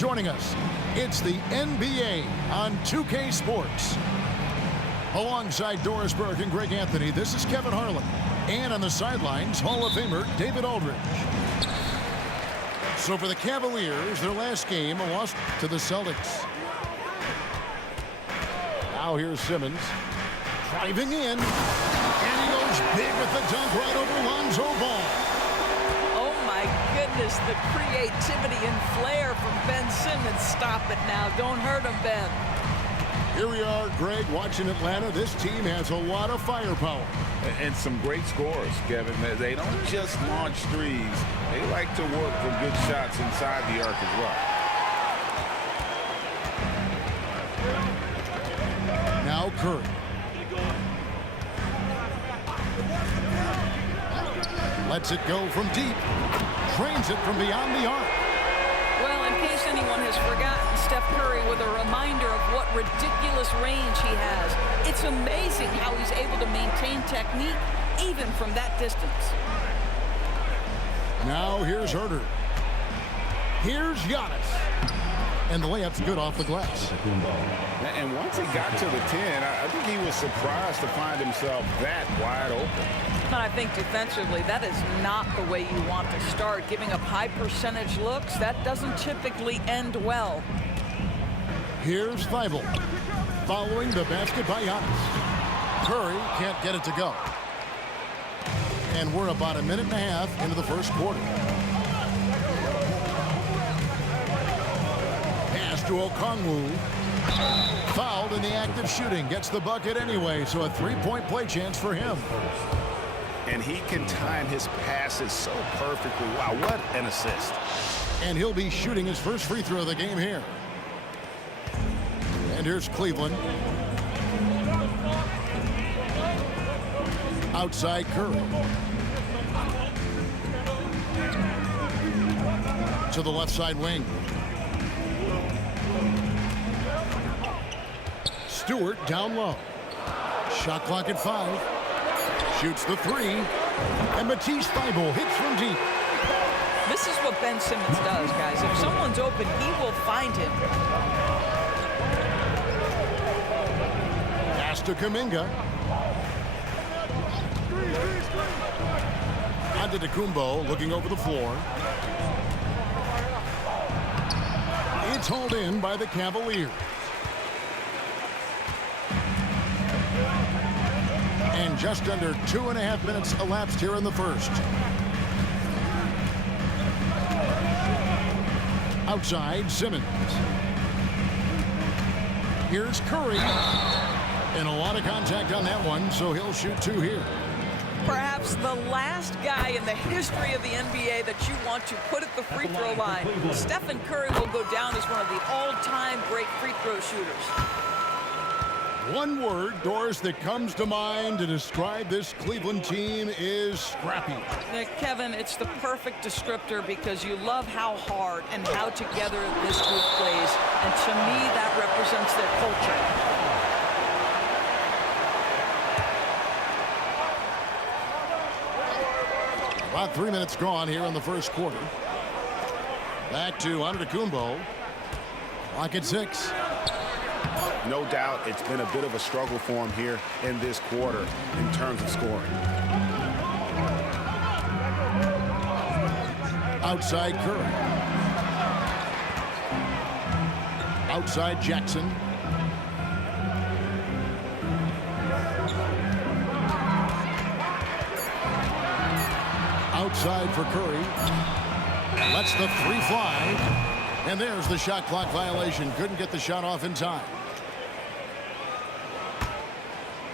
joining us. It's the NBA on 2K Sports. Alongside Doris Burke and Greg Anthony, this is Kevin Harlan. And on the sidelines, Hall of Famer David Aldridge. So for the Cavaliers, their last game, a loss to the Celtics. Now here's Simmons. Driving in. And he goes big with the dunk right over Lonzo Ball. Oh my goodness, the creativity and flair from Ben Simmons. Stop it now. Don't hurt him, Ben. Here we are, Greg, watching Atlanta. This team has a lot of firepower. And some great scores, Kevin. They don't just launch threes. They like to work for good shots inside the arc as well. Now Curry. Lets it go from deep. Trains it from beyond the arc. Well, in case anyone has forgotten, Steph Curry with a reminder of what ridiculous range he has. It's amazing how he's able to maintain technique even from that distance. Now here's Herter. Here's Giannis. And the layup's good off the glass. And once he got to the 10, I think he was surprised to find himself that wide open. And I think defensively, that is not the way you want to start. Giving up high percentage looks, that doesn't typically end well. Here's Thibault. Following the basket by Giannis. Curry can't get it to go. And we're about a minute and a half into the first quarter. Pass to Okongwu. Fouled in the act of shooting. Gets the bucket anyway, so a three-point play chance for him. And he can time his passes so perfectly. Wow, what an assist. And he'll be shooting his first free throw of the game here. And here's Cleveland. Outside Curry. To the left side wing. Stewart down low. Shot clock at 5. Shoots the 3. And Matisse Thybulle hits from deep. This is what Ben Simmons does, guys. If someone's open, he will find him. Pass to Kuminga. Antetokounmpo looking over the floor. It's hauled in by the Cavaliers. And just under 2.5 minutes elapsed here in the first. Outside, Simmons. Here's Curry. And a lot of contact on that one, so he'll shoot 2 here. Perhaps the last guy in the history of the NBA that you want to put at the free throw line. Stephen Curry will go down as one of the all-time great free throw shooters. One word, Doris, that comes to mind to describe this Cleveland team is scrappy. Kevin, it's the perfect descriptor because you love how hard and how together this group plays. And to me, that represents their culture. About 3 minutes gone here in the first quarter. Back to Antetokounmpo. Clock at 6. No doubt it's been a bit of a struggle for him here in this quarter in terms of scoring. Outside Curry. Outside Jackson. Outside for Curry. Lets the 3 fly. And there's the shot clock violation. Couldn't get the shot off in time.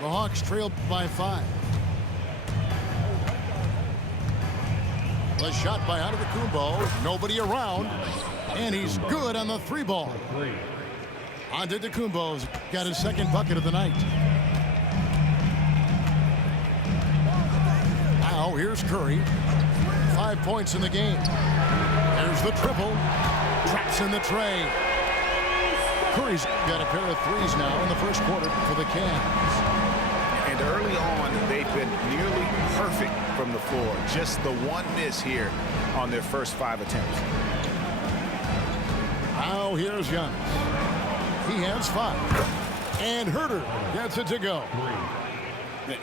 The Hawks trailed by 5. The shot by Antetokounmpo. Nobody around. And he's good on the 3 ball. Antetokounmpo's got his second bucket of the night. Now here's Curry. 5 points in the game. There's the triple. Traps in the tray. Curry's got a pair of 3s now in the first quarter for the Cavs. And early on, they've been nearly perfect from the floor. Just the one miss here on their first 5 attempts. Now here's Giannis. He has 5. And Herter gets it to go.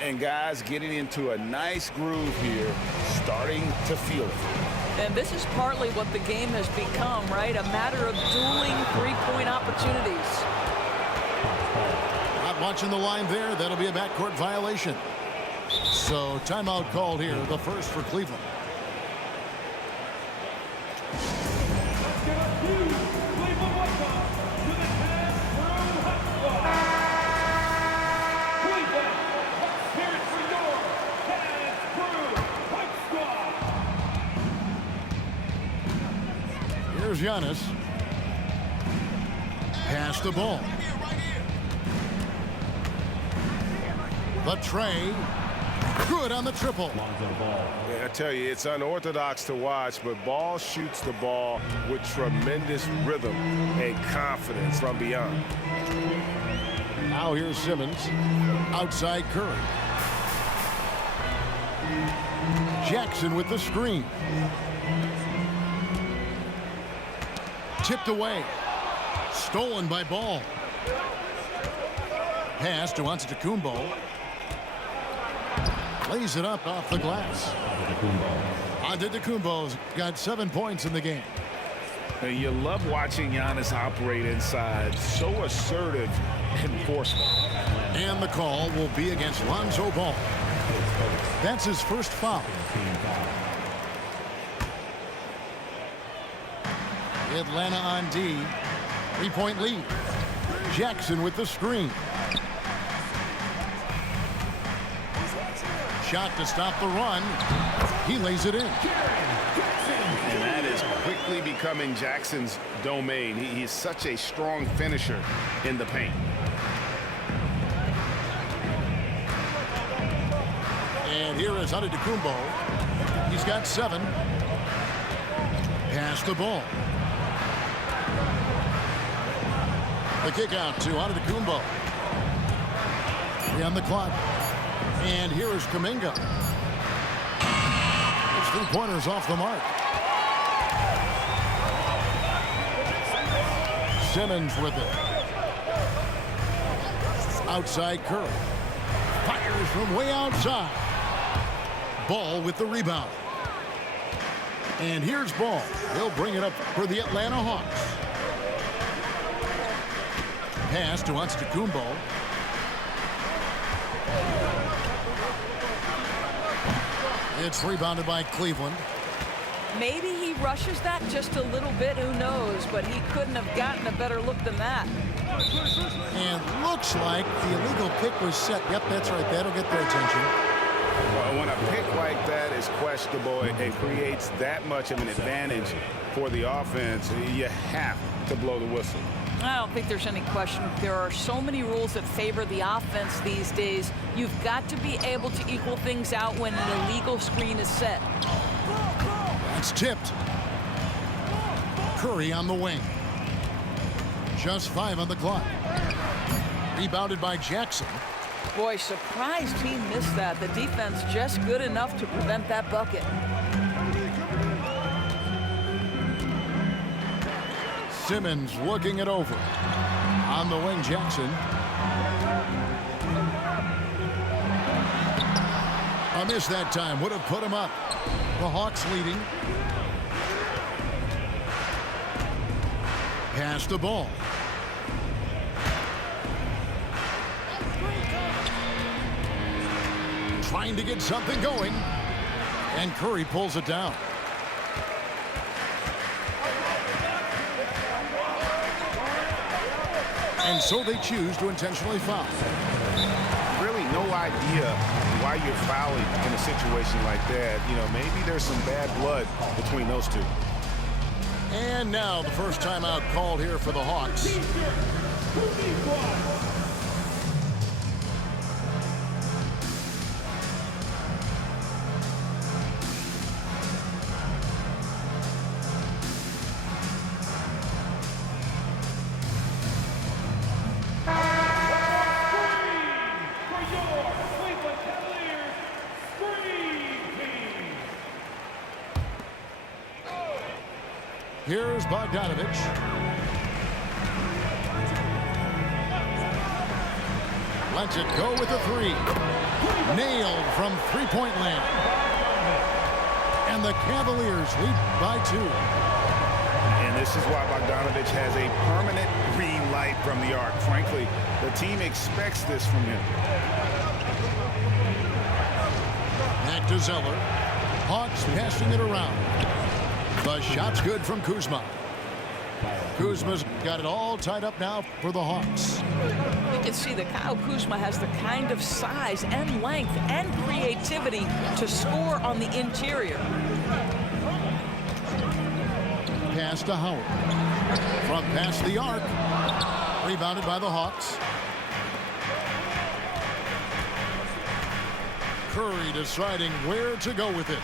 And guys getting into a nice groove here, starting to feel it. And this is partly what the game has become, right? A matter of dueling three-point opportunities. Not watching the line there. That'll be a backcourt violation. So timeout called here, the first for Cleveland. Here's Giannis. Pass the ball. The tray. Good on the triple. Yeah, I tell you, it's unorthodox to watch, but Ball shoots the ball with tremendous rhythm and confidence from beyond. Now here's Simmons. Outside Curry. Jackson with the screen. Tipped away. Stolen by Ball. Pass to Antetokounmpo. Lays it up off the glass. Antetokounmpo's got 7 points in the game. And you love watching Giannis operate inside. So assertive and forceful. And the call will be against Lonzo Ball. That's his first foul. Atlanta on D. 3-point lead. Jackson with the screen. Shot to stop the run. He lays it in. And that is quickly becoming Jackson's domain. He is such a strong finisher in the paint. And here is Antetokounmpo. He's got 7. Pass the ball. The kick out to Antetokounmpo. 3 on the clock. And here is Kuminga. His 3-pointers off the mark. Simmons with it. Outside Curry. Fires from way outside. Ball with the rebound. And here's Ball. He'll bring it up for the Atlanta Hawks. Pass to Antetokounmpo. It's rebounded by Cleveland. Maybe he rushes that just a little bit, who knows, but he couldn't have gotten a better look than that. And looks like the illegal pick was set. Yep, that's right. That'll get their attention. Well, when a pick like that is questionable and creates that much of an advantage for the offense, you have to blow the whistle. I don't think there's any question. There are so many rules that favor the offense these days. You've got to be able to equal things out when an illegal screen is set. It's tipped. Curry on the wing. Just 5 on the clock. Rebounded by Jackson. Boy, surprised he missed that. The defense just good enough to prevent that bucket. Simmons looking it over. On the wing, Jackson. A miss that time. Would have put him up. The Hawks leading. Pass the ball. Trying to get something going. And Curry pulls it down. And so they choose to intentionally foul. Really no idea why you're fouling in a situation like that. You know, maybe there's some bad blood between those two. And now the first timeout called here for the Hawks. Here's Bogdanovich. Lets it go with a three. Nailed from three-point land. And the Cavaliers lead by 2. And this is why Bogdanovich has a permanent green light from the arc. Frankly, the team expects this from him. Back to Zeller. Hawks passing it around. The shot's good from Kuzma. Kuzma's got it all tied up now for the Hawks. You can see that Kyle Kuzma has the kind of size and length and creativity to score on the interior. Pass to Howard. From past the arc. Rebounded by the Hawks. Curry deciding where to go with it.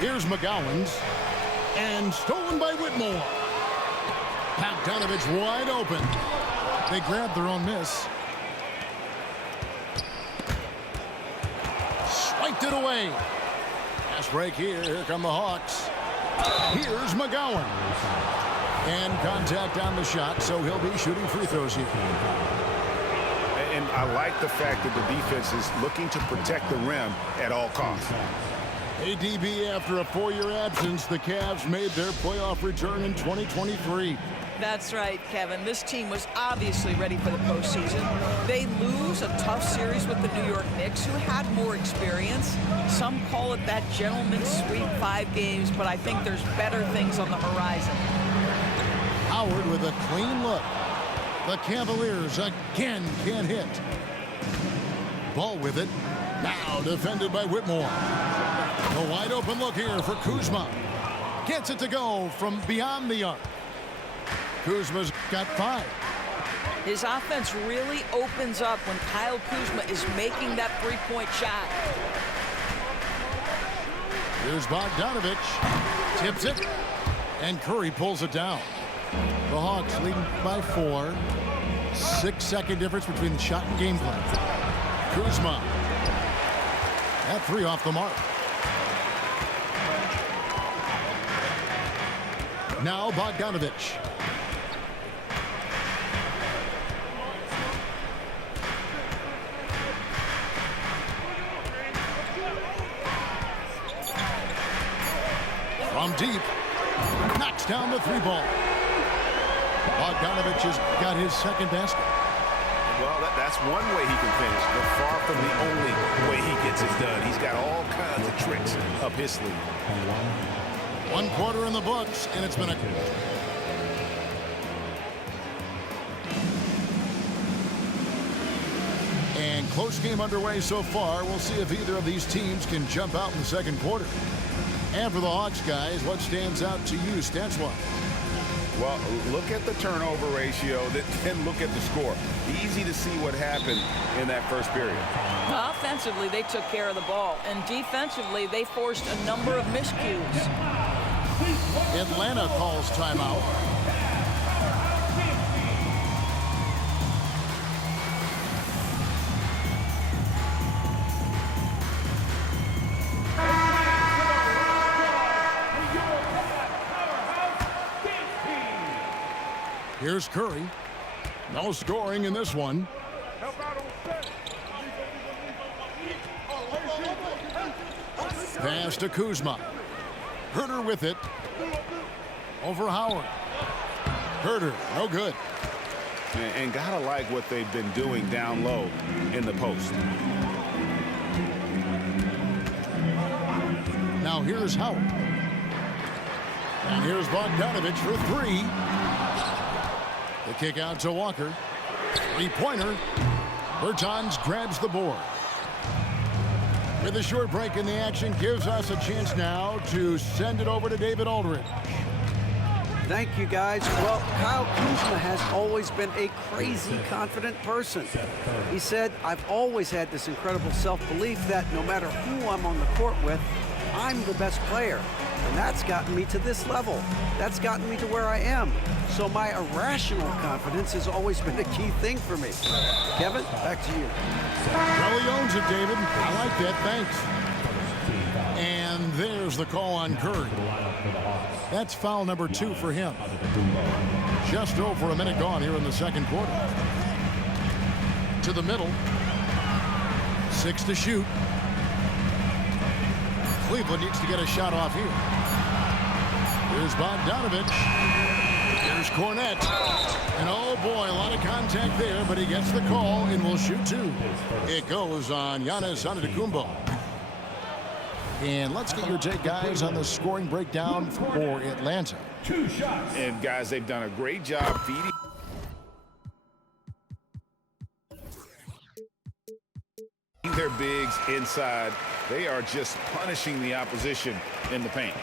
Here's McGowan's. And stolen by Whitmore. Bogdanovich wide open. They grabbed their own miss. Swiped it away. Pass break here. Here come the Hawks. Here's McGowan. And contact on the shot, so he'll be shooting free throws here. And I like the fact that the defense is looking to protect the rim at all costs. ADB, after a 4-year absence, the Cavs made their playoff return in 2023. That's right, Kevin. This team was obviously ready for the postseason. They lose a tough series with the New York Knicks, who had more experience. Some call it that gentleman's sweep, 5 games, but I think there's better things on the horizon. Howard with a clean look. The Cavaliers again can't hit. Ball with it. Now defended by Whitmore. A wide open look here for Kuzma. Gets it to go from beyond the arc. Kuzma's got 5. His offense really opens up when Kyle Kuzma is making that three-point shot. Here's Bogdanovich. Tips it. And Curry pulls it down. The Hawks leading by 4. 6-second difference between the shot and game plan. Kuzma. That 3 off the mark. Now Bogdanovich. From deep. Knocks down the 3 ball. Bogdanovich has got his second basket. Well, that's one way he can finish, but far from the only way he gets it done. He's got all kinds of tricks up his sleeve. 1 quarter in the books, and it's been a... And close game underway so far. We'll see if either of these teams can jump out in the second quarter. And for the Hawks, guys, what stands out to you stats-wise? Well, look at the turnover ratio, then look at the score. Easy to see what happened in that first period. Offensively, they took care of the ball, and defensively, they forced a number of miscues. Atlanta calls timeout. Here's Curry. No scoring in this one. Pass to Kuzma. Herter with it. Over Howard. Herter, no good. And gotta like what they've been doing down low in the post. Now here's Howard. And here's Bogdanovich for 3. The kick out to Walker. 3-pointer. Bertans grabs the board. With a short break in the action, gives us a chance now to send it over to David Aldridge. Thank you, guys. Well, Kyle Kuzma has always been a crazy confident person. He said, I've always had this incredible self-belief that no matter who I'm on the court with, I'm the best player. And that's gotten me to this level. That's gotten me to where I am. So my irrational confidence has always been a key thing for me. Kevin, back to you. Well, he owns it, David. I like that. Thanks. And there's the call on Curry. That's foul number 2 for him. Just over a minute gone here in the second quarter. To the middle. 6 to shoot. Cleveland needs to get a shot off here. Here's Bogdanovich. Here's Cornette. And oh boy, a lot of contact there, but he gets the call and will shoot 2. It goes on Giannis Antetokounmpo. And let's get your take, guys, on the scoring breakdown for Atlanta. 2 shots. And guys, they've done a great job feeding their bigs inside. They are just punishing the opposition in the paint.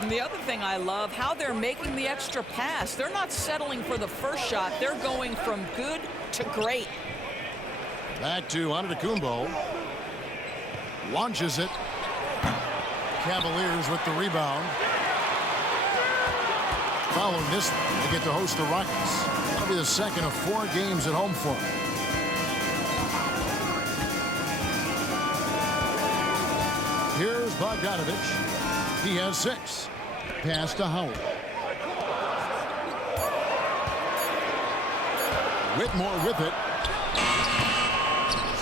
And the other thing I love, how they're making the extra pass. They're not settling for the first shot. They're going from good to great. Back to Antetokounmpo. Launches it. Cavaliers with the rebound. Following this, they get to host the Rockets. That'll be the second of 4 games at home for them. Here's Bogdanovich. He has 6. Pass to Howard. Whitmore with it.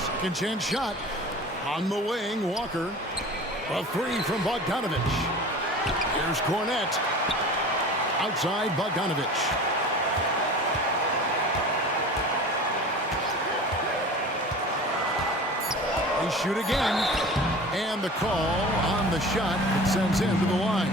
Second chance shot. On the wing, Walker. A 3 from Bogdanovich. Here's Cornette. Outside Bogdanovich. They shoot again. And the call on the shot that sends him to the line.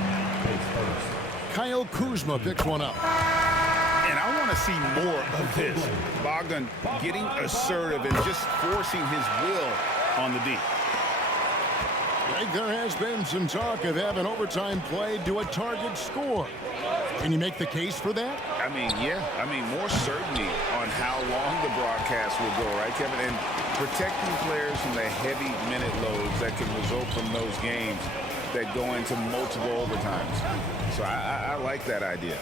Kyle Kuzma picks one up. And I want to see more of this. Bogdan getting assertive and just forcing his will on the D. I think there has been some talk of having overtime played to a target score. Can you make the case for that? I mean, yeah. I mean, more certainty on how long the broadcast will go, right, Kevin? And protecting players from the heavy minute loads that can result from those games that go into multiple overtimes. So I like that idea.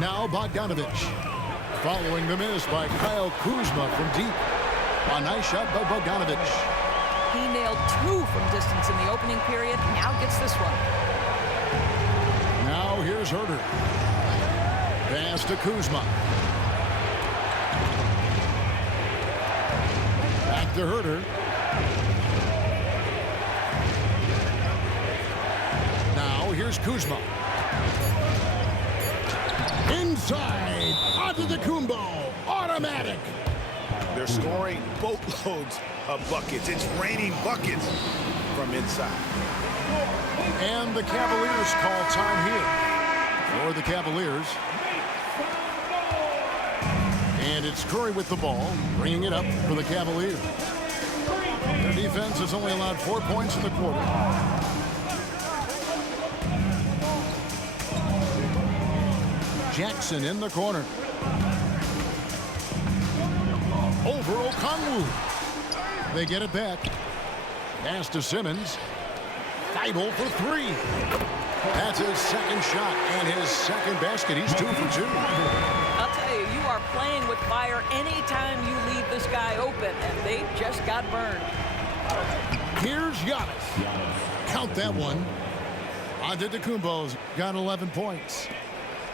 Now Bogdanovich. Following the miss by Kyle Kuzma from deep. A nice shot by Bogdanovich. He nailed 2 from distance in the opening period. Now gets this one. Now here's Herter. Pass to Kuzma. Back to Herter. Now here's Kuzma. Inside. Antetokounmpo. Automatic. They're scoring boatloads of buckets. It's raining buckets from inside. And the Cavaliers call time here for the Cavaliers. And it's Curry with the ball, bringing it up for the Cavaliers. Their defense has only allowed 4 points in the quarter. Jackson in the corner. Over Okongwu. They get it back. Pass to Simmons. Thibault for 3. That's his second shot and his second basket. He's 2 for 2. I'll tell you, you are playing with fire anytime you leave this guy open, and they just got burned. Here's Giannis. Count that one. Antetokounmpo's got 11 points.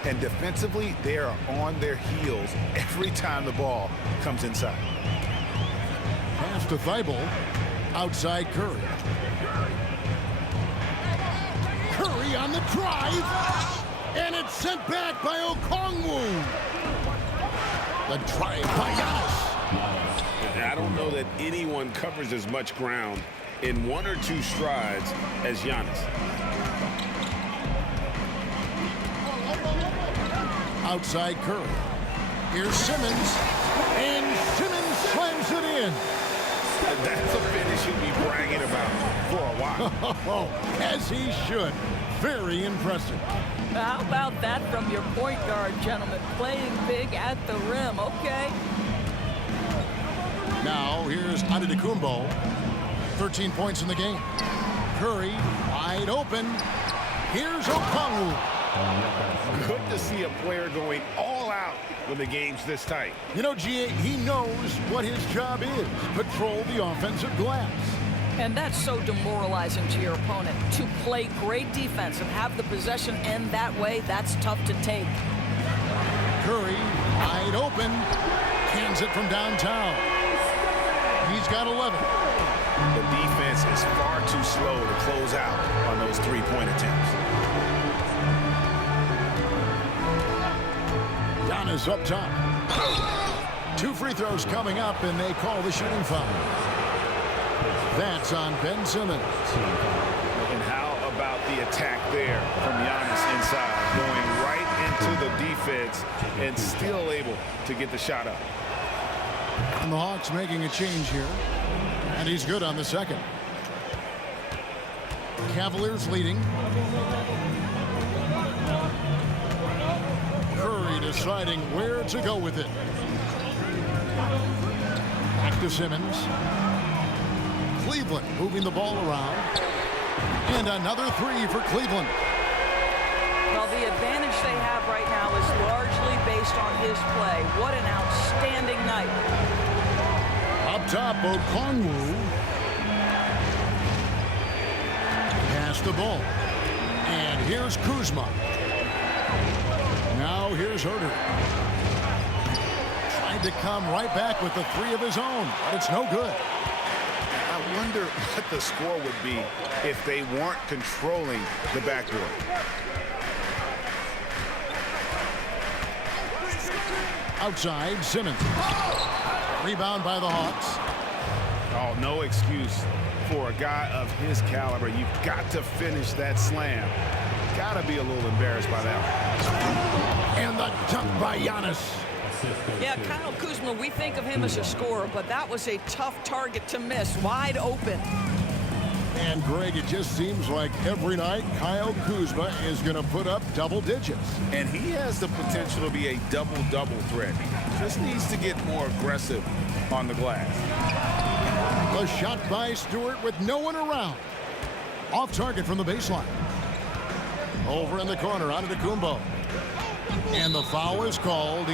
And defensively, they are on their heels every time the ball comes inside. Pass to Thibault. Outside Curry. Curry on the drive. And it's sent back by Okongwu. The drive by Giannis. I don't know that anyone covers as much ground in 1 or 2 strides as Giannis. Outside Curry. Here's Simmons. And Simmons slams it in. That's a finish he'll be bragging about for a while. As he should. Very impressive. How about that from your point guard, gentlemen? Playing big at the rim, okay? Now here's Antetokounmpo. 13 points in the game. Curry wide open. Here's Okongwu. Good to see a player going all out when the game's this tight. You know, G.A., he knows what his job is. Patrol the offensive glass. And that's so demoralizing to your opponent. To play great defense and have the possession end that way, that's tough to take. Curry, wide open. Cans it from downtown. He's got 11. The defense is far too slow to close out on those three-point attempts. Giannis up top. 2 free throws coming up, and they call the shooting foul. That's on Ben Simmons. And how about the attack there from Giannis inside, going right into the defense and still able to get the shot up. And the Hawks making a change here. And he's good on the second. Cavaliers leading. Curry deciding where to go with it. Back to Simmons. Cleveland moving the ball around. And another 3 for Cleveland. Well, the advantage they have right now is largely based on his play. What an outstanding night. Up top, Okongwu. Pass the ball. And here's Kuzma. Now here's Herter. Tried to come right back with the 3 of his own, but it's no good. I wonder what the score would be if they weren't controlling the backboard. Outside, Simmons. Rebound by the Hawks. Oh, no excuse for a guy of his caliber. You've got to finish that slam. Got to be a little embarrassed by that. And the dunk by Giannis. Yeah, Kyle Kuzma, we think of him as a scorer, but that was a tough target to miss, wide open. And Greg, it just seems like every night Kyle Kuzma is going to put up double digits. And he has the potential to be a double-double threat. Just needs to get more aggressive on the glass. The shot by Stewart with no one around. Off target from the baseline. Over in the corner, Antetokounmpo. And the foul is called.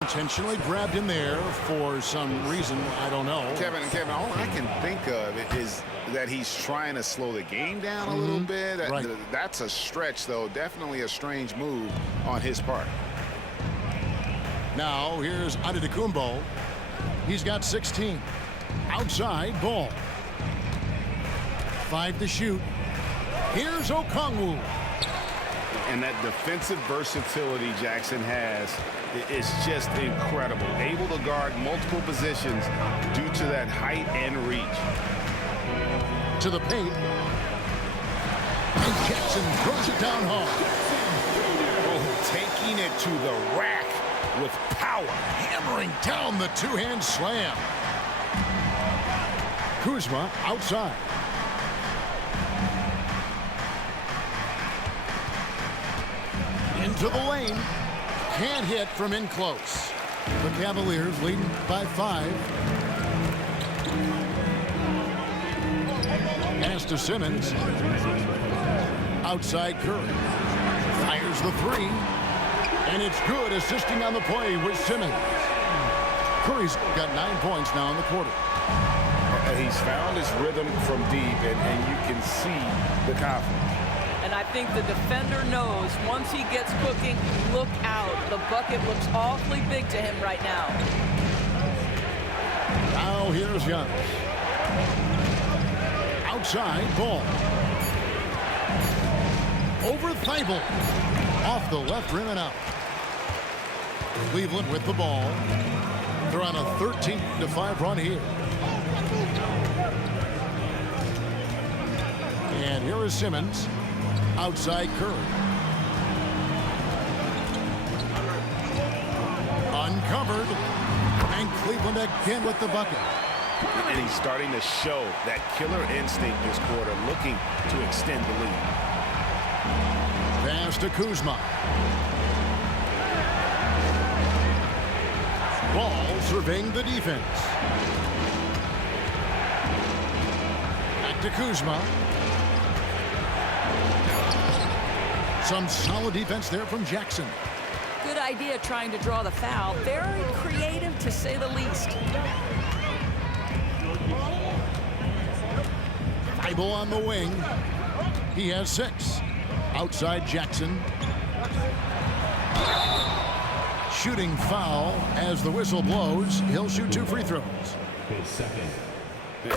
Intentionally grabbed him there for some reason, I don't know. Kevin, all I can think of is that he's trying to slow the game down a little bit. Right. That's a stretch, though. Definitely a strange move on his part. Now here's Antetokounmpo. He's got 16. Outside, ball. 5 to shoot. Here's Okongwu. And that defensive versatility Jackson has is just incredible. Able to guard multiple positions due to that height and reach. To the paint. And Jackson throws it down hard. Oh, taking it to the rack with power. Hammering down the two-hand slam. Kuzma outside. Into the lane. Can't hit from in close. The Cavaliers leading by 5. Pass to Simmons. Outside Curry. Fires the 3. And it's good, assisting on the play with Simmons. Curry's got 9 points now in the quarter. He's found his rhythm from deep, and you can see the confidence. And I think the defender knows once he gets cooking, look out. The bucket looks awfully big to him right now. Now here's Giannis. Outside, ball. Over Thibault. Off the left rim and out. Cleveland with the ball. They're on a 13-5 run here. And here is Simmons. Outside Curry. Uncovered. And Cleveland again with the bucket. And he's starting to show that killer instinct this quarter, looking to extend the lead. Pass to Kuzma. Ball surveying the defense. Back to Kuzma. Some solid defense there from Jackson. Good idea trying to draw the foul. Very creative, to say the least. Thibault on the wing. He has 6. Outside Jackson. Shooting foul as the whistle blows. He'll shoot 2 free throws.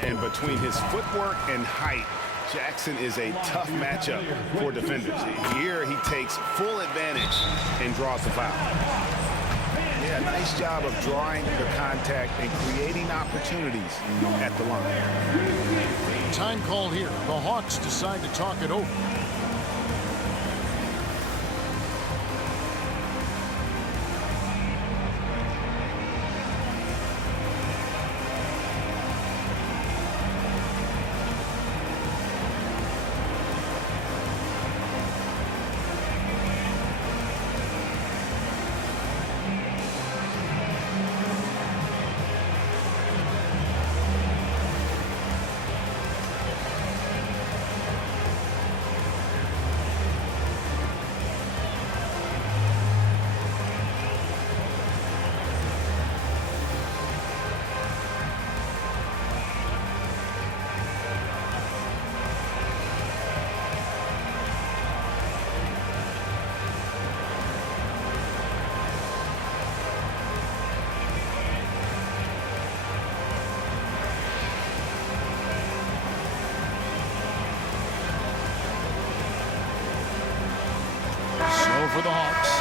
And between his footwork and height, Jackson is a tough matchup for defenders. Here he takes full advantage and draws the foul. Yeah, nice job of drawing the contact and creating opportunities at the line. Time call here. The Hawks decide to talk it over. For the Hawks.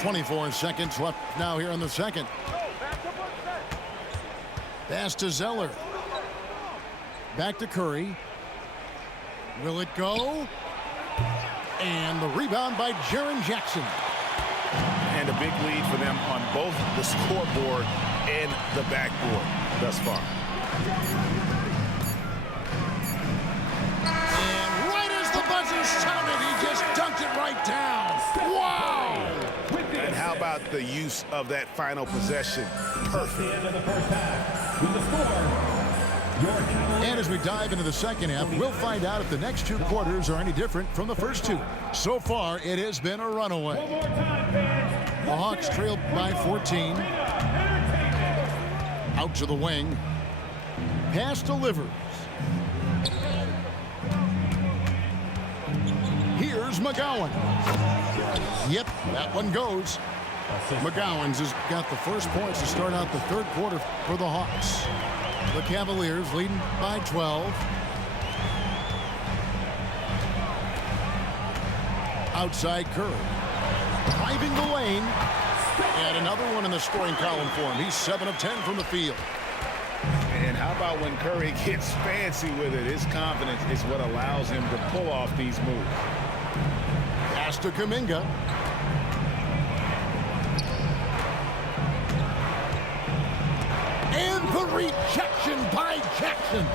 24 seconds left now here in the second. Pass to Zeller. Back to Curry. Will it go? And the rebound by Jaren Jackson. And a big lead for them on both the scoreboard and the backboard thus far. He just dunked it right down. Wow! And how about the use of that final possession? Perfect. And as we dive into the second half, we'll find out if the next 2 quarters are any different from the first 2. So far, it has been a runaway. The Hawks trailed by 14. Out to the wing. Pass delivers. Here's McGowan. Yep, that one goes. McGowan's has got the first points to start out the third quarter for the Hawks. The Cavaliers leading by 12. Outside Curry. Driving the lane. And another one in the scoring column for him. He's 7 of 10 from the field. And how about when Curry gets fancy with it? His confidence is what allows him to pull off these moves. Pass to Kuminga. And the rejection by Jackson.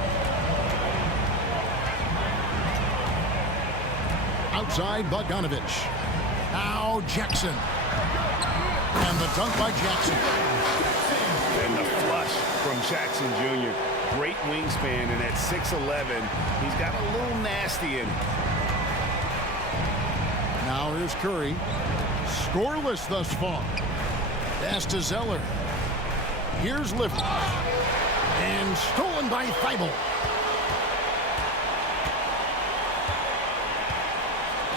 Outside Bogdanovich. Now Jackson. And the dunk by Jackson. And the flush from Jackson Jr. Great wingspan, and at 6'11", he's got a little nasty in him. Now here's Curry. Scoreless thus far. Pass to Zeller. Here's Livers. And stolen by Thibault.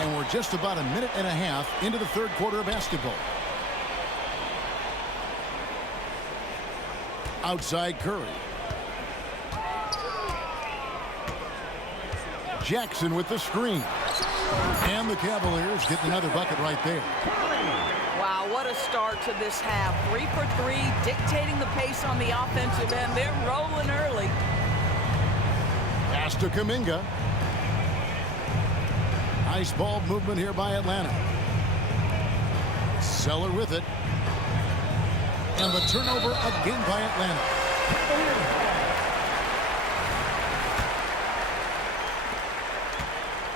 And we're just about a minute and a half into the third quarter of basketball. Outside Curry. Jackson with the screen. And the Cavaliers get another bucket right there. Wow, what a start to this half. 3 for 3, dictating the pace on the offensive end. They're rolling early. Pass to Kuminga. Nice ball movement here by Atlanta. Zeller with it. And the turnover again by Atlanta.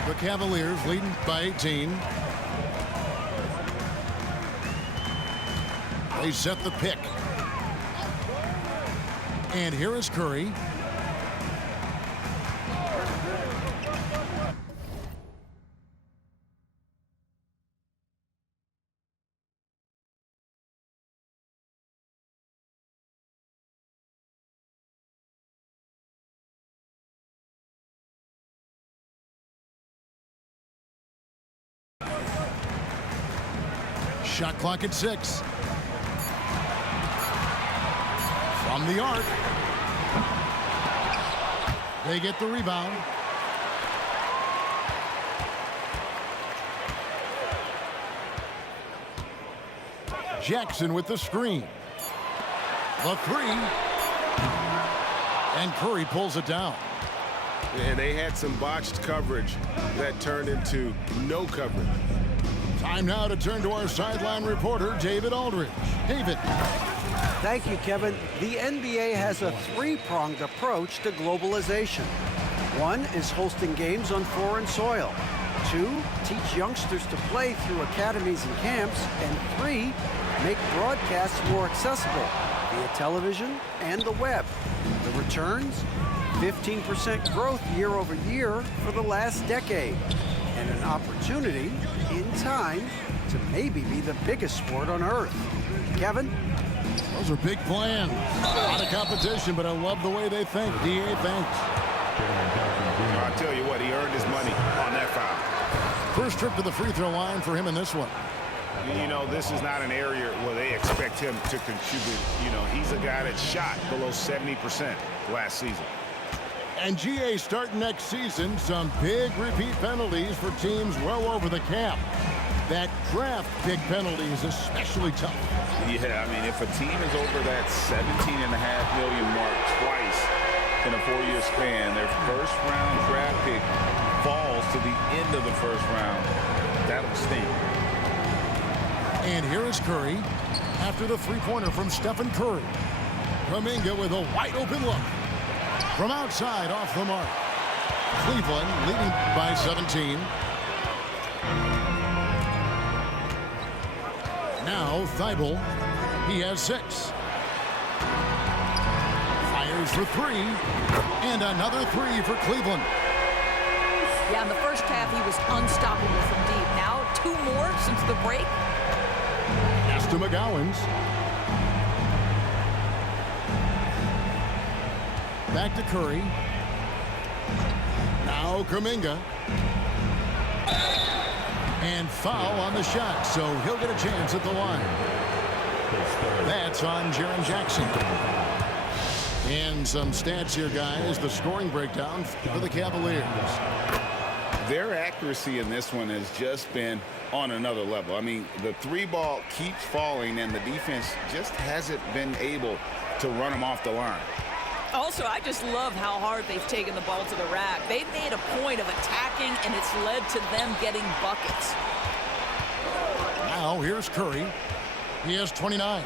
The Cavaliers leading by 18. They set the pick. And here is Curry. Shot clock at 6. From the arc. They get the rebound. Jackson with the screen. The 3. And Curry pulls it down. And they had some botched coverage that turned into no coverage. Time now to turn to our sideline reporter, David Aldridge. David. Thank you, Kevin. The NBA has a three-pronged approach to globalization. 1 is hosting games on foreign soil. 2, teach youngsters to play through academies and camps. And 3, make broadcasts more accessible via television and the web. The returns? 15% growth year over year for the last decade. And an opportunity, in time, to maybe be the biggest sport on earth. Kevin? Those are big plans. A lot of competition, but I love the way they think. DA, thanks. I'll tell you what, he earned his money on that foul. First trip to the free throw line for him in this one. You know, this is not an area where they expect him to contribute. You know, he's a guy that shot below 70% last season. And GA starting next season, some big repeat penalties for teams well over the cap. That draft pick penalty is especially tough. Yeah, I mean, if a team is over that $17.5 million mark twice in a 4-year span, their first-round draft pick falls to the end of the first round. That'll sting. And here is Curry after the three-pointer from Stephen Curry. Kuminga with a wide-open look. From outside, off the mark. Cleveland leading by 17. Now Thibault, he has 6. Fires for 3, and another 3 for Cleveland. Yeah, in the first half, he was unstoppable from deep. Now, 2 more since the break. Pass to McGowens. Back to Curry. Now Kuminga. And foul on the shot, so he'll get a chance at the line. That's on Jaren Jackson. And some stats here, guys. The scoring breakdown for the Cavaliers. Their accuracy in this one has just been on another level. I mean, the 3-ball keeps falling, and the defense just hasn't been able to run them off the line. Also, I just love how hard they've taken the ball to the rack. They've made a point of attacking, and it's led to them getting buckets. Now, here's Curry. He has 29.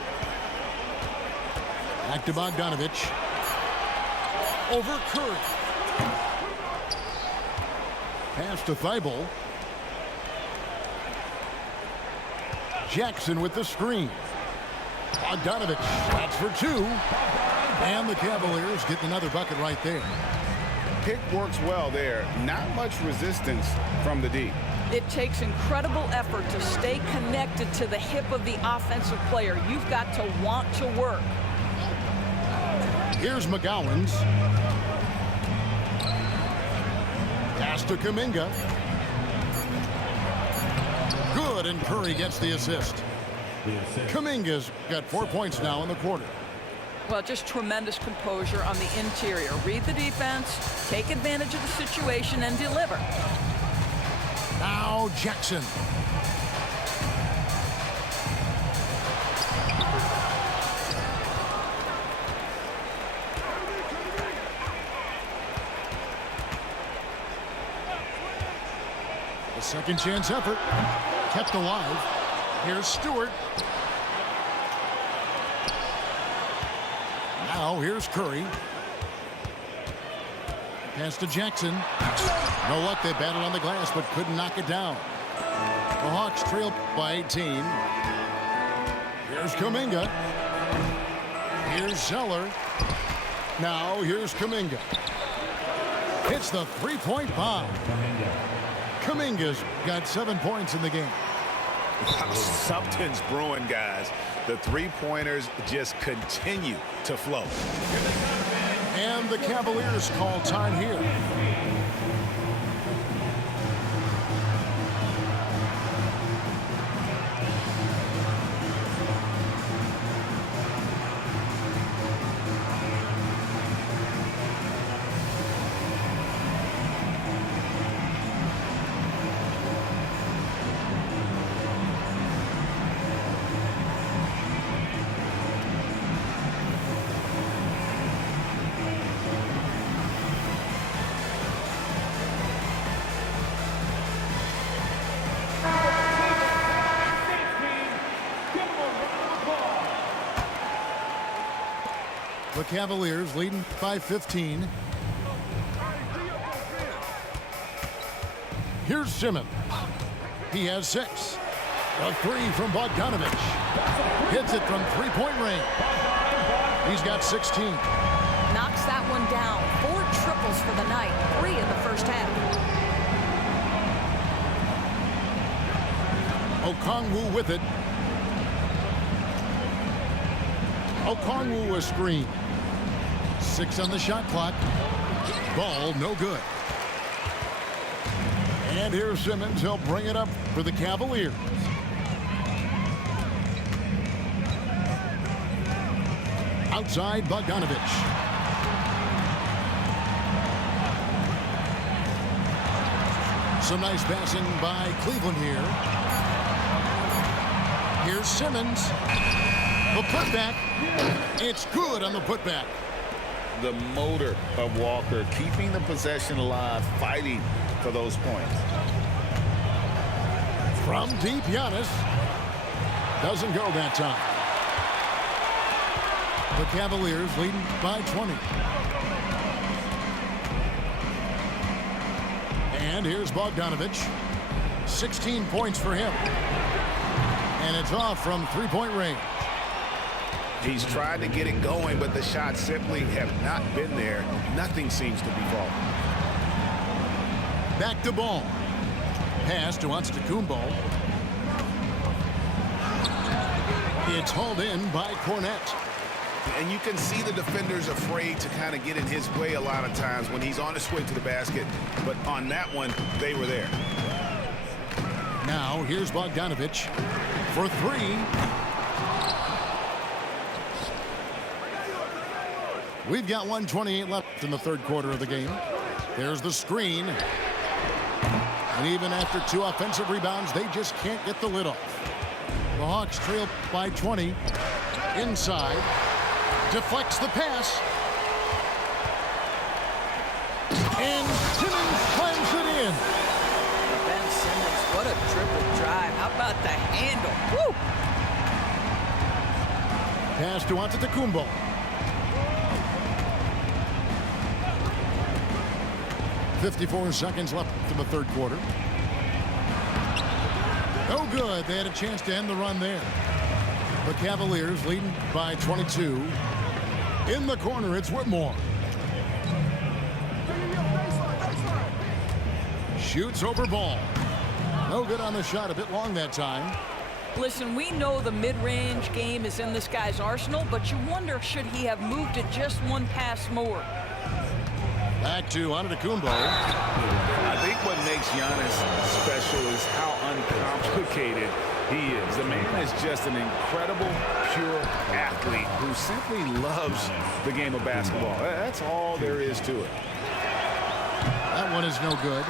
Back to Bogdanovich. Over Curry. Pass to Thibault. Jackson with the screen. Bogdanovich, that's for 2. And the Cavaliers get another bucket right there. Pick works well there. Not much resistance from the D. It takes incredible effort to stay connected to the hip of the offensive player. You've got to want to work. Here's McGowens. Pass to Kuminga. Good, and Curry gets the assist. Kuminga's got 4 points now in the quarter. Well, just tremendous composure on the interior. Read the defense, take advantage of the situation, and deliver. Now Jackson. The second chance effort kept alive. Here's Stewart. Now here's Curry. Pass to Jackson. No luck. They battled on the glass but couldn't knock it down. The Hawks trail by 18. Here's Kuminga. Here's Zeller. Now here's Kuminga. Hits the three-point bomb. Kuminga's got 7 points in the game. Something's brewing, guys. The three-pointers just continue to flow. And the Cavaliers call time here. The Cavaliers leading by 15. Here's Simmons. He has 6. A 3 from Bogdanovich. Hits it from three-point range. He's got 16. Knocks that one down. 4 triples for the night. 3 in the first half. Okongwu with it. Okongwu a screen. 6 on the shot clock. Ball no good. And here's Simmons. He'll bring it up for the Cavaliers. Outside Bogdanovich. Some nice passing by Cleveland here. Here's Simmons. The putback. It's good on the putback. The motor of Walker, keeping the possession alive, fighting for those points. From deep, Giannis. Doesn't go that time. The Cavaliers leading by 20. And here's Bogdanovich. 16 points for him. And it's off from three-point range. He's tried to get it going, but the shots simply have not been there. Nothing seems to be falling. Back to ball. Pass to Antetokounmpo. It's hauled in by Cornette. And you can see the defenders afraid to kind of get in his way a lot of times when he's on his way to the basket. But on that one, they were there. Now here's Bogdanovich for 3. We've got 1:28 left in the third quarter of the game. There's the screen. And even after 2 offensive rebounds, they just can't get the lid off. The Hawks trail by 20. Inside. Deflects the pass. And Simmons slams it in. Ben Simmons, what a triple drive. How about the handle? Woo! Pass to Antetokounmpo. .54 seconds left in the third quarter. No good. They had a chance to end the run there. The Cavaliers leading by 22. In the corner, it's Whitmore. Shoots over ball. No good on the shot. A bit long that time. Listen, we know the mid-range game is in this guy's arsenal, but you wonder, should he have moved it just one pass more? Back to Antetokounmpo. I think what makes Giannis special is how uncomplicated he is. The man is just an incredible, pure athlete who simply loves the game of basketball. That's all there is to it. That one is no good.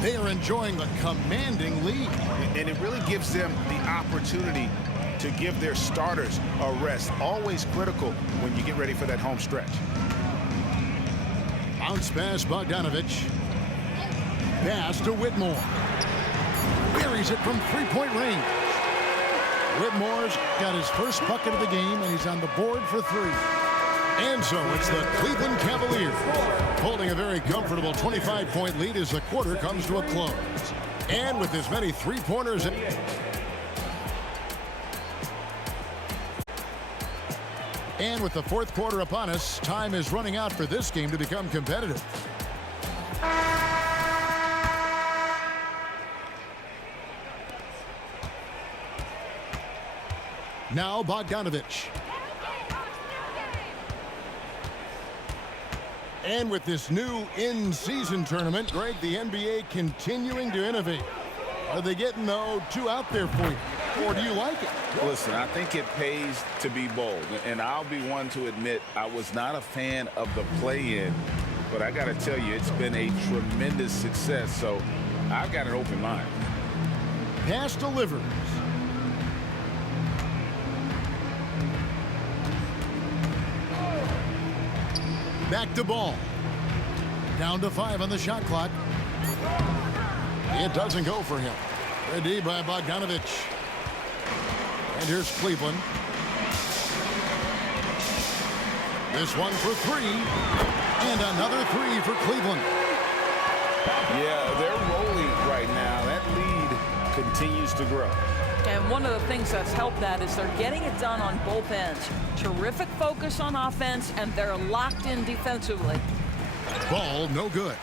They are enjoying the commanding lead. And it really gives them the opportunity to give their starters a rest. Always critical when you get ready for that home stretch. Bounce pass, Bogdanovich. Pass to Whitmore. Buries it from three-point range. Whitmore's got his first bucket of the game, and he's on the board for 3. And so it's the Cleveland Cavaliers holding a very comfortable 25-point lead as the quarter comes to a close. And with as many three-pointers. And with the fourth quarter upon us, time is running out for this game to become competitive. Now Bogdanovich. And with this new in-season tournament, Greg, the NBA continuing to innovate. Are they getting, though, too out there for you? Or do you like it? Listen, I think it pays to be bold. And I'll be one to admit I was not a fan of the play-in. But I got to tell you, it's been a tremendous success. So I've got an open mind. Pass delivers. Back to ball. Down to 5 on the shot clock. It doesn't go for him. Ready by Bogdanovich. And here's Cleveland. This one for three. And another three for Cleveland. Yeah, they're rolling right now. That lead continues to grow. And one of the things that's helped that is they're getting it done on both ends. Terrific focus on offense, and they're locked in defensively. Ball no good.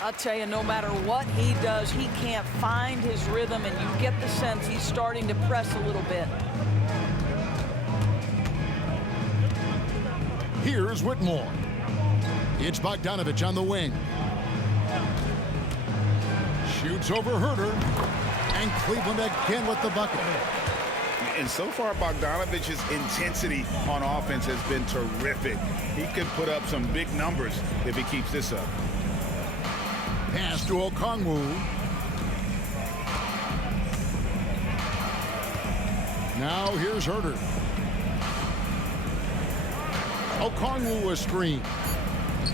I'll tell you, no matter what he does, he can't find his rhythm, and you get the sense he's starting to press a little bit. Here's Whitmore. It's Bogdanovich on the wing. Shoots over Herter. And Cleveland again with the bucket. And so far, Bogdanovich's intensity on offense has been terrific. He could put up some big numbers if he keeps this up. Pass to Okongwu. Now here's Herter. Okongwu a screen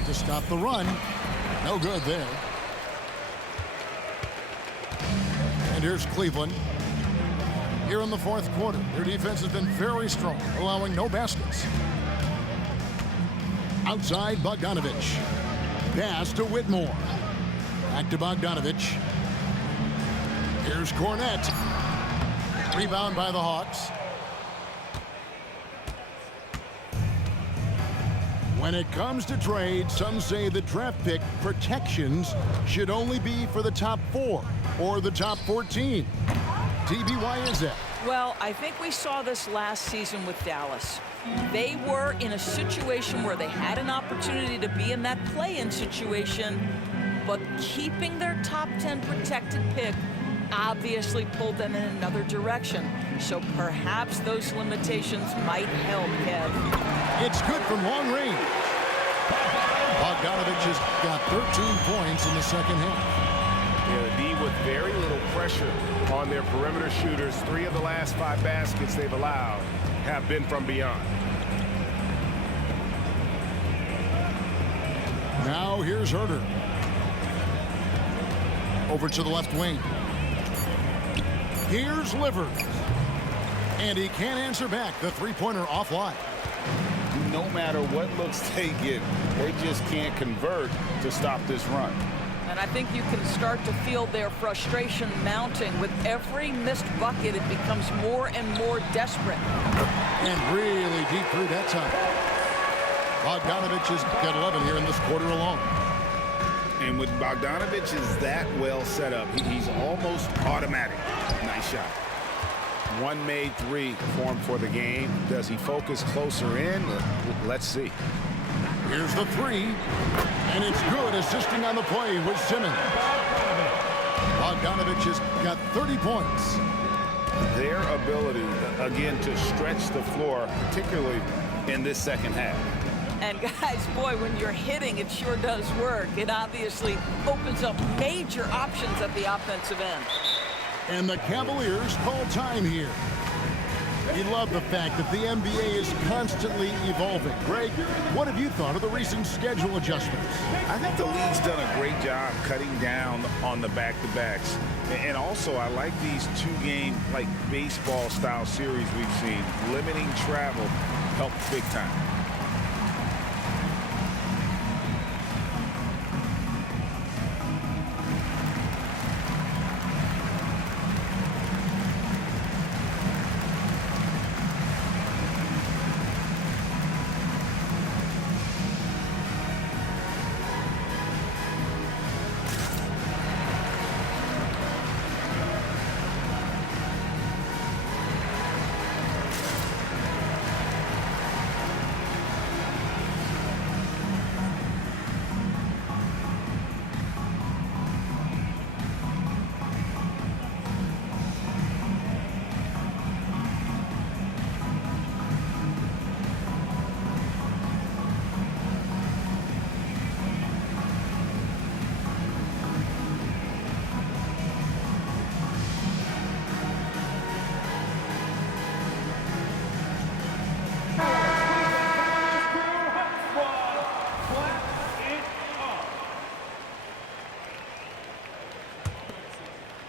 to stop the run. No good there. And here's Cleveland. Here in the fourth quarter, their defense has been very strong, allowing no baskets. Outside, Bogdanovich. Pass to Whitmore. Back to Bogdanovich. Here's Cornette. Rebound by the Hawks. When it comes to trade, some say the draft pick protections should only be for the top 4 or the top 14. DB, why is that? Well, I think we saw this last season with Dallas. They were in a situation where they had an opportunity to be in that play-in situation, but keeping their top 10 protected pick obviously pulled them in another direction. So perhaps those limitations might help, Kev. It's good from long range. Bogdanovich has got 13 points in the second half. Yeah, the D with very little pressure on their perimeter shooters. 3 of the last 5 baskets they've allowed have been from beyond. Now here's Herter. Over to the left wing. Here's Livers. And he can't answer back. The three-pointer offline. No matter what looks they get, they just can't convert to stop this run. And I think you can start to feel their frustration mounting. With every missed bucket, it becomes more and more desperate. And really deep through that time. Bogdanovich has got 11 here in this quarter alone. And with Bogdanovich is that well set up, he's almost automatic. Nice shot. One made 3 for him for the game. Does he focus closer in? Let's see. Here's the 3. And it's good, assisting on the play with Simmons. Bogdanovich has got 30 points. Their ability, again, to stretch the floor, particularly in this second half. And guys, boy, when you're hitting, it sure does work. It obviously opens up major options at the offensive end. And the Cavaliers call time here. We love the fact that the NBA is constantly evolving. Greg, what have you thought of the recent schedule adjustments? I think the league's done a great job cutting down on the back-to-backs. And also, I like these 2-game, like baseball-style series we've seen. Limiting travel helps big time.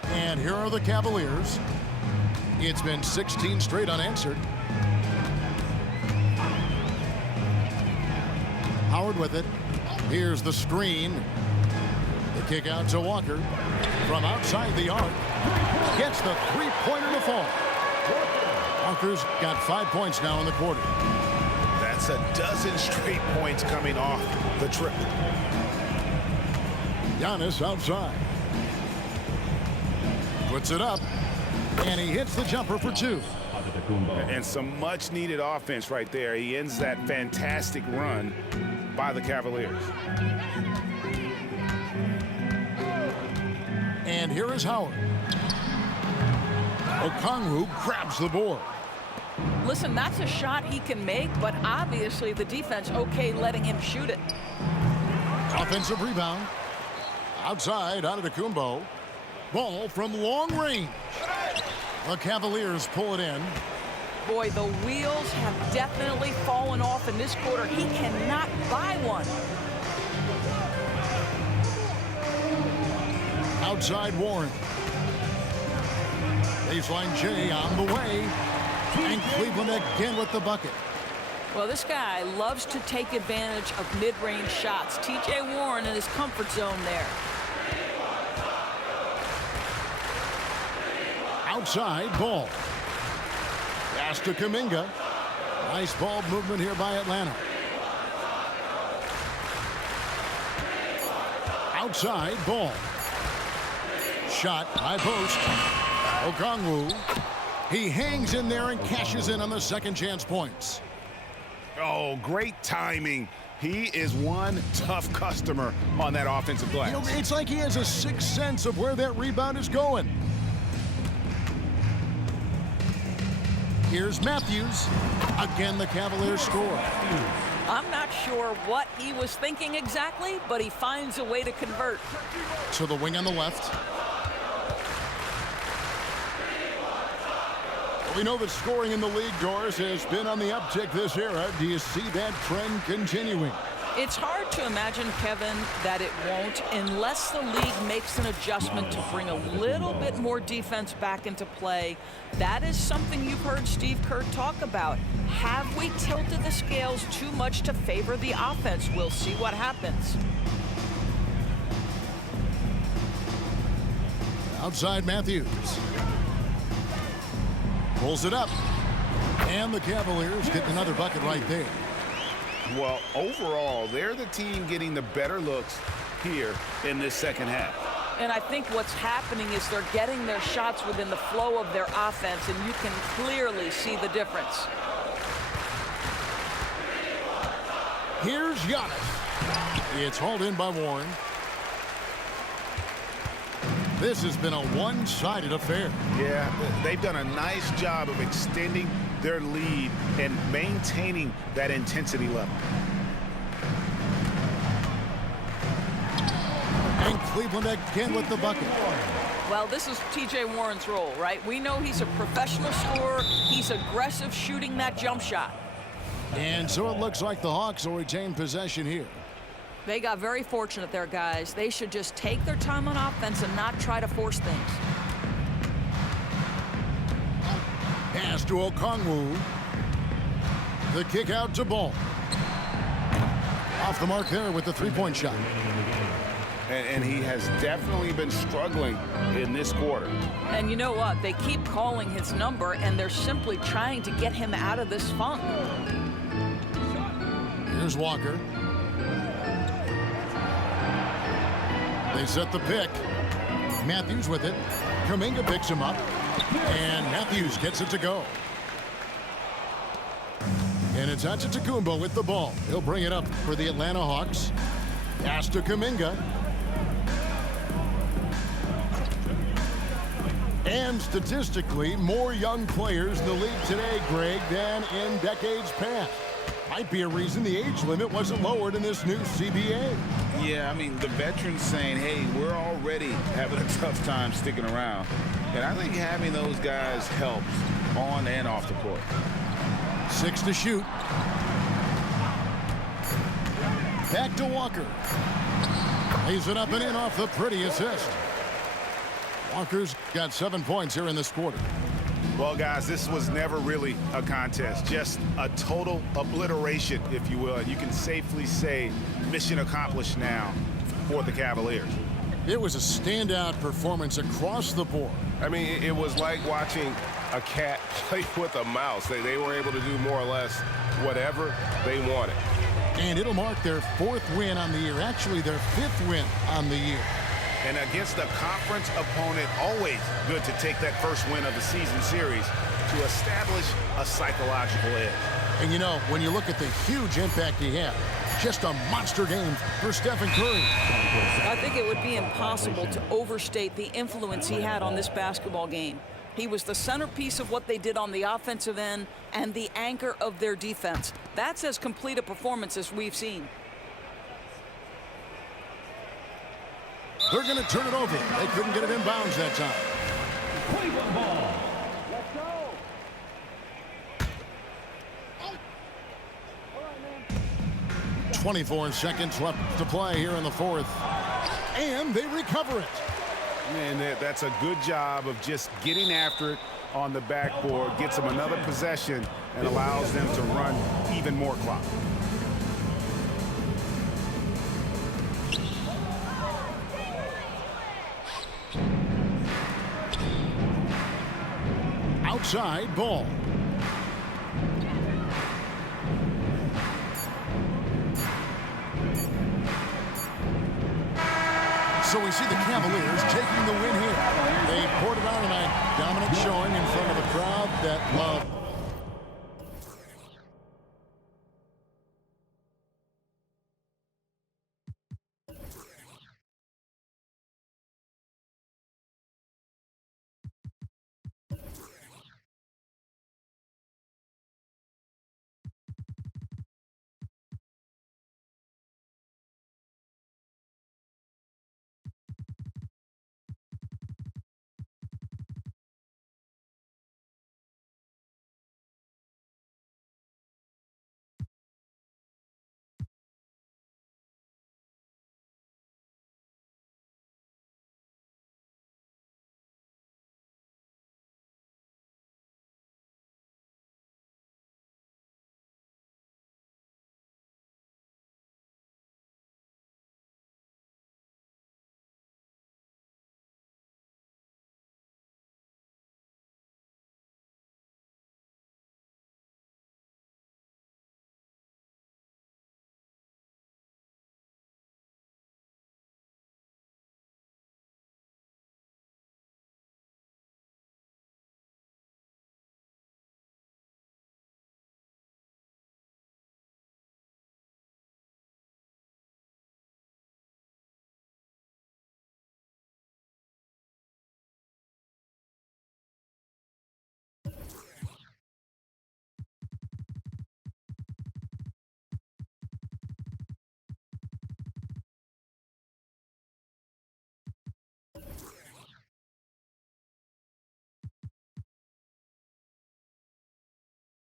And here are the Cavaliers. It's been 16 straight unanswered. Howard with it. Here's the screen. The kick out to Walker. From outside the arc. Gets the three-pointer to fall. Walker's got 5 points now in the quarter. That's a dozen straight points coming off the trip. Giannis outside. Puts it up. And he hits the jumper for 2. And some much-needed offense right there. He ends that fantastic run by the Cavaliers. And here is Howard. Okongwu grabs the board. Listen, that's a shot he can make, but obviously the defense okay letting him shoot it. Offensive rebound. Outside, Antetokounmpo. Ball from long range. The Cavaliers pull it in. Boy, the wheels have definitely fallen off in this quarter. He cannot buy one. Outside Warren. Baseline J on the way. And Cleveland again with the bucket. Well, this guy loves to take advantage of mid-range shots. T.J. Warren in his comfort zone there. Outside, Ball. Pass to Kuminga. Nice ball movement here by Atlanta. Outside, Ball. Shot, high post. Okongwu. He hangs in there and cashes in on the second chance points. Oh, great timing. He is one tough customer on that offensive glass. You know, it's like he has a sixth sense of where that rebound is going. Here's Matthews. Again, the Cavaliers score. I'm not sure what he was thinking exactly, but he finds a way to convert. To the wing on the left. We know that scoring in the league, Doris, has been on the uptick this era. Do you see that trend continuing? It's hard to imagine, Kevin, that it won't unless the league makes an adjustment to bring a little bit more defense back into play. That is something you've heard Steve Kerr talk about. Have we tilted the scales too much to favor the offense? We'll see what happens. Outside Matthews. Pulls it up. And the Cavaliers get another bucket right there. Well, overall, they're the team getting the better looks here in this second half. And I think what's happening is they're getting their shots within the flow of their offense, and you can clearly see the difference. Here's Giannis. It's hauled in by Warren. This has been a one-sided affair. Yeah, they've done a nice job of extending their lead and maintaining that intensity level. And Cleveland again with the bucket. Well, this is T.J. Warren's role, right? We know he's a professional scorer. He's aggressive shooting that jump shot. And so it looks like the Hawks will retain possession here. They got very fortunate there, guys. They should just take their time on offense and not try to force things. Pass to Okongwu. The kick out to Ball. Off the mark there with the three-point shot. And he has definitely been struggling in this quarter. And you know what? They keep calling his number, and they're simply trying to get him out of this funk. Here's Walker. They set the pick. Matthews with it. Kuminga picks him up. And Matthews gets it to go. And it's Antetokounmpo with the ball. He'll bring it up for the Atlanta Hawks. Pass to Kuminga. And statistically, more young players in the league today, Greg, than in decades past. Might be a reason the age limit wasn't lowered in this new CBA. Yeah, I mean, the veterans saying, hey, we're already having a tough time sticking around. And I think having those guys helps on and off the court. 6 to shoot. Back to Walker. Lays it up and in off the pretty assist. Walker's got 7 points here in this quarter. Well, guys, this was never really a contest, just a total obliteration, if you will. And you can safely say mission accomplished now for the Cavaliers. It was a standout performance across the board. I mean, it was like watching a cat play with a mouse. They were able to do more or less whatever they wanted. And it'll mark their 4th win on the year, actually their 5th win on the year. And against a conference opponent, always good to take that first win of the season series to establish a psychological edge. And you know, when you look at the huge impact he had, just a monster game for Stephen Curry. I think it would be impossible to overstate the influence he had on this basketball game. He was the centerpiece of what they did on the offensive end and the anchor of their defense. That's as complete a performance as we've seen. They're going to turn it over. They couldn't get it in bounds that time. 24 seconds left to play here in the 4th. And they recover it. And that's a good job of just getting after it on the backboard, gets them another possession, and allows them to run even more clock. Outside ball. So we see the Cavaliers taking the win here. They poured it on tonight. Dominant showing in front of a crowd that loved